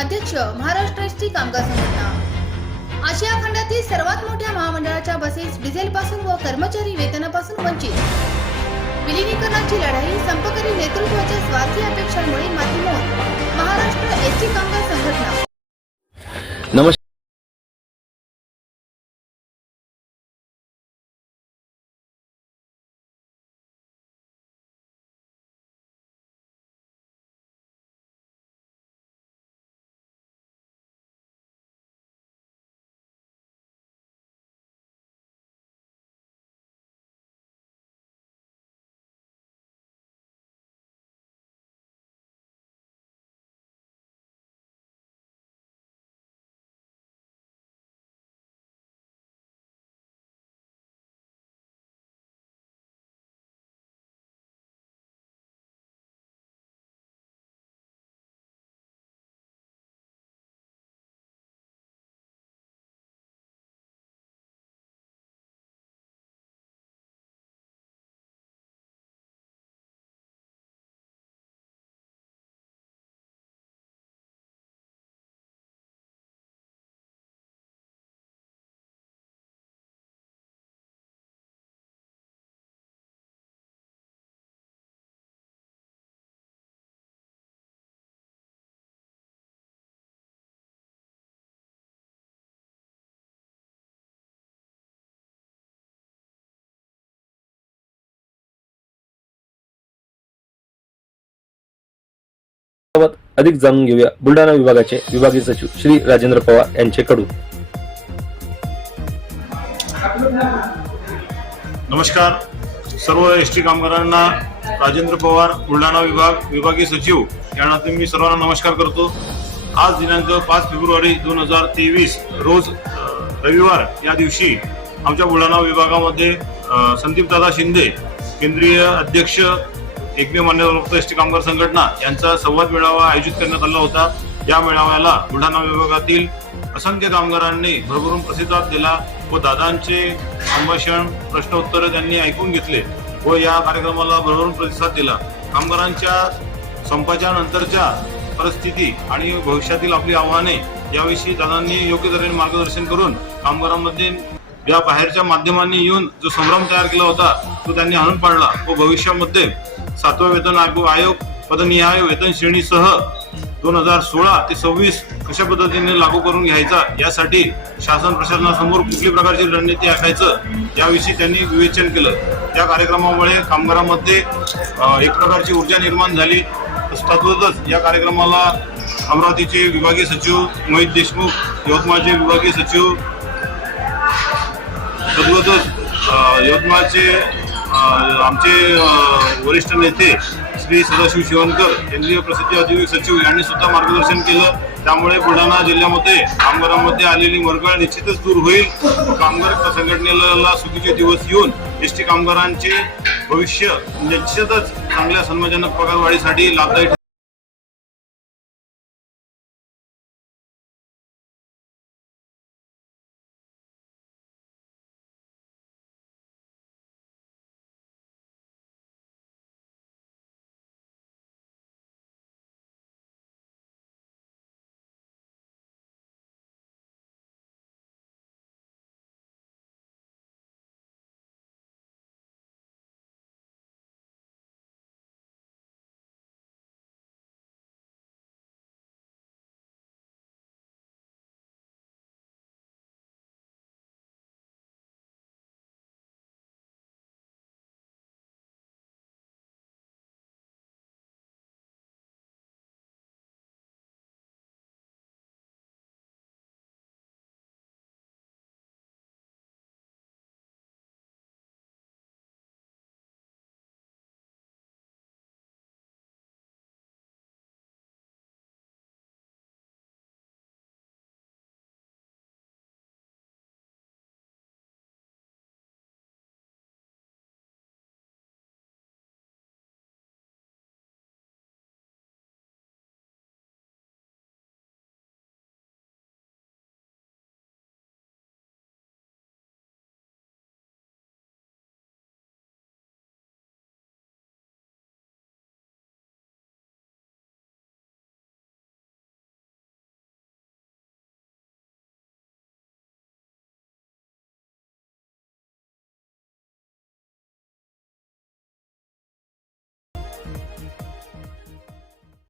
अध्यक्ष महाराष्ट्र एसटी कामगार संघटना। आशिया खंडातील सर्वात मोठ्या महामंडळाच्या बसेस डिझेलपासून व कर्मचारी वेतनापासून वंचित। विलीनीकरणाची लढाई संपकरी नेतृत्वाच्या स्वार्थी अपेक्षांमुळे मातीमोल। महाराष्ट्र एसटी कामगार संघटना। नमस्कार। अधिक जाणून घेऊया बुलढाणा विभागाचे विभागीय सचिव श्री राजेंद्र पवार यांच्याकडून। नमस्कार। सर्व एसटी कामगारांना राजेंद्र पवार बुलढाणा विभागीय सचिव या नात्याने मी सर्वांना नमस्कार करतो। आज दिनांक 5 फेब्रुवारी 2023 रोज रविवार या दिवशी आमच्या बुलढाणा विभागामध्ये संदीपदादा शिंदे केंद्रीय अध्यक्ष एकमेव मान्यवर एसटी कामगार संघटना यांचा संवाद मेळावा आयोजित करण्यात आला होता। या मेळाव्याला बुलढाणा विभागातील असंख्य कामगारांनी भरभरून प्रतिसाद दिला व दादांचे संभाषण प्रश्नोत्तर त्यांनी ऐकून घेतले व या कार्यक्रमाला भरभरून प्रतिसाद दिला। कामगारांच्या संपाच्या नंतरच्या परिस्थिती आणि भविष्यातील आपली आव्हाने याविषयी दादांनी योग्य तऱ्हेने मार्गदर्शन करून कामगारांमध्ये या बाहेरच्या माध्यमांनी येऊन जो संभ्रम तयार केला होता तो त्यांनी हाणून पाडला व भविष्यामध्ये 7वे वेतन आयोग पदनिहाय वेतन श्रेणीसह 2016 ते 26 कशा पद्धतीने लागू करून घ्यायचा यासाठी शासन प्रशासनासमोर कुठली प्रकारची रणनीती आखायचं याविषयी त्यांनी विवेचन केलं। या कार्यक्रमामुळे कामगारांमध्ये एक प्रकारची ऊर्जा निर्माण झाली। तद्वतच या कार्यक्रमाला अमरावतीचे विभागीय सचिव मोहित देशमुख, यवतमाळचे विभागीय सचिव, तद्वतच यवतमाळचे आमचे वरिष्ठ नेते श्री सदाशिव शिवणकर केंद्रीय प्रसिद्धी अधिवेशक सचिव यांनी सुद्धा मार्गदर्शन केलं। त्यामुळे बुलढाणा जिल्ह्यामध्ये कामगारांमध्ये आलेली मरगळ निश्चितच दूर होईल। कामगार संघटनेला सुखीचे दिवस येऊन एसटी कामगारांचे भविष्य निश्चितच चांगल्या सन्मानजनक पगारवाढीसाठी लाभदायी